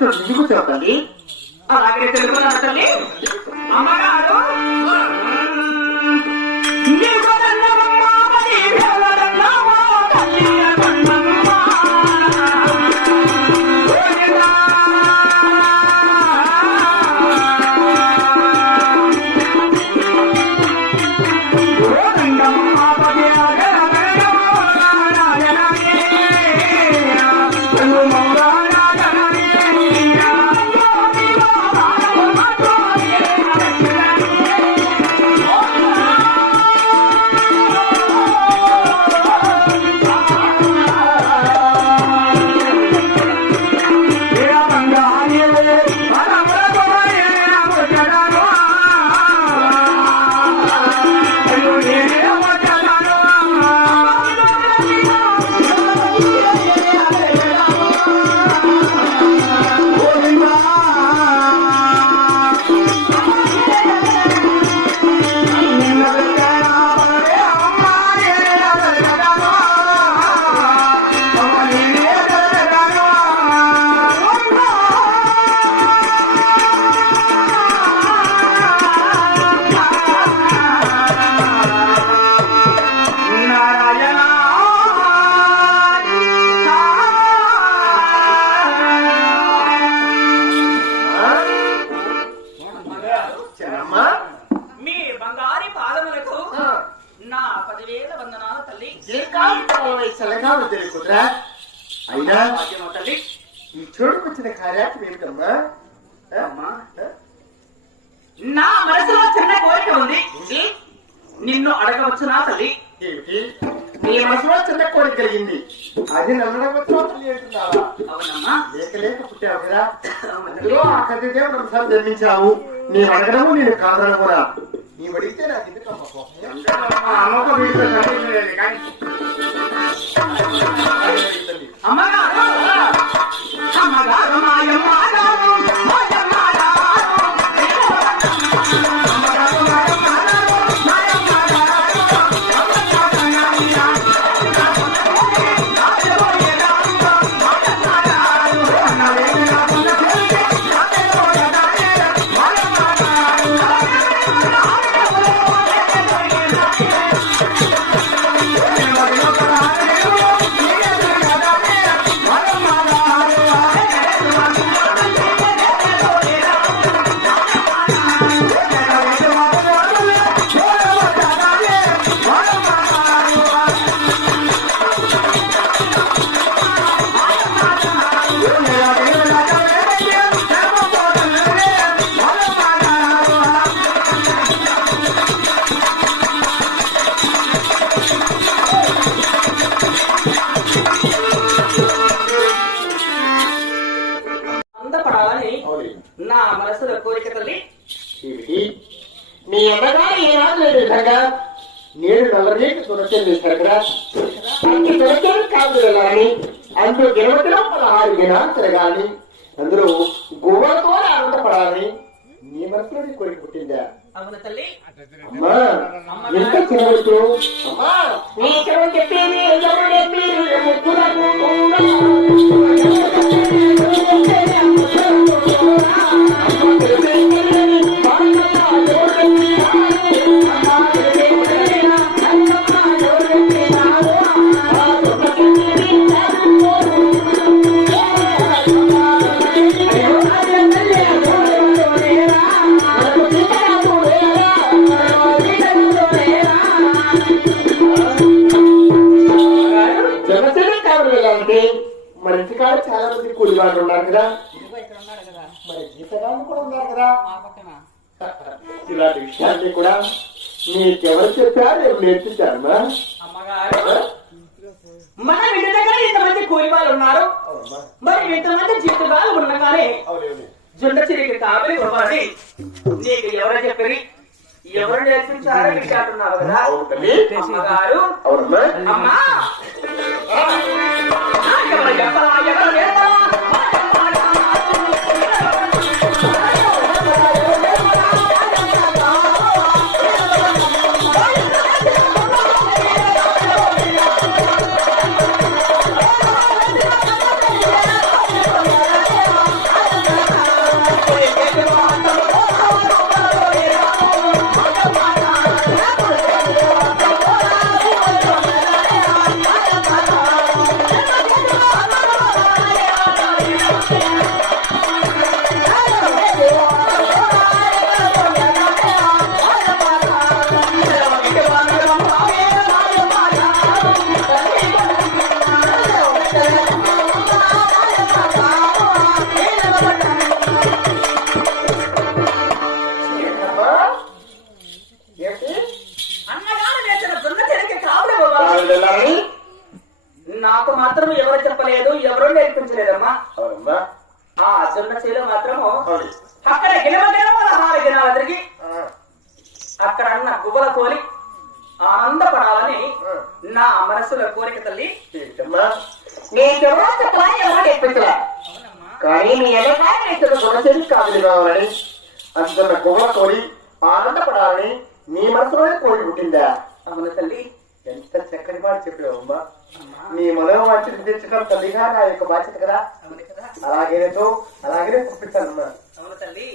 ఇచ్చాడు ఎందుకు చెప్పండి అలాగే తెలుగుతున్నా తల్లి అమ్మగారు. తల్లి దీర్ఘాయుష్మాన్ వయసులుగా అయినా ఈ చూడుకొచ్చిన కార్యాచం ఏమిటమ్మా నా మనసులో చిన్న కోరిక ఉంది నిన్ను అడగవచ్చు నా తల్లి ఏమిటి నీ మనసులో చిన్న కోరిక కలిగింది అది నన్ను వచ్చి అంటున్నావా అవునమ్మా లేక లేక పుట్టావు కదా అందులో ఆ కథ దేవుడు అంశాలు జన్మించావు నేను అడగడము నేను కాదడం కూడా నీవు అడిగితే నాకు ఎందుకమ్మా కోపం? ఏమిటి మీ అమ్మగారు ఏనాడు లేని విధంగా నేడు నల్లరేకి సురక్షలు ఇస్తారు కదా అన్ని సురక్షలు కాదు వెళ్ళాలని అందులో గెలవతిలో పదహారు దినాలు తిరగాలని అందులో గువ్వలతో ఆనందపడాలని నీ మనసులో నీ కోరిక పుట్టిందా? అమ్మా ఎంత చిన్నవచ్చు అమ్మా నీ చెరువు చెప్పేది మన ఇంటికాడ చాలా మంది కూలివాళ్ళు ఉన్నారు కదా. మరి జీతగాళ్ళు కూడా ఉన్నారు కదా. ఇలాంటి విషయాన్ని కూడా నీకెవరు చెప్పారు? నేను అమ్మగారు. మన ఇంటి దగ్గర ఇంతమంది కూలి వాళ్ళు ఉన్నారు మరి ఇంతమంది జీవితాలు ఉండగానే జొండ చిరికి కాబలి ఇవ్వాలి నీకు ఎవరు చెప్పి ఎవరు నేర్పించారో విషయాలున్నావు కదా. అమ్మగారు. అమ్మా. జొన్న చేలో మాత్రము అక్కడ గిలవ గిలవ హార గినాల తిరిగి ఆ, అక్కడ అన్న గువ్వల కోలి ఆనందపడాలని. నా మనసులో కోరిక తల్లి. నీకెవరో నేర్పించరా కానీ నీ ఎలాగా నీకు గుణశైలి కాదు కావాలని అందుకున్న గువ్వ కోరి ఆనందపడాలని నీ మనసులోనే కోరి పుట్టిందా? అవును తల్లి. ఎంత చక్కని మాట చెప్పావమ్మా నీ మనోవాంఛను తీర్చడం తల్లిగా నా యొక్క బాధ్యత కదా. అలాగే అలాగే అవును తల్లి.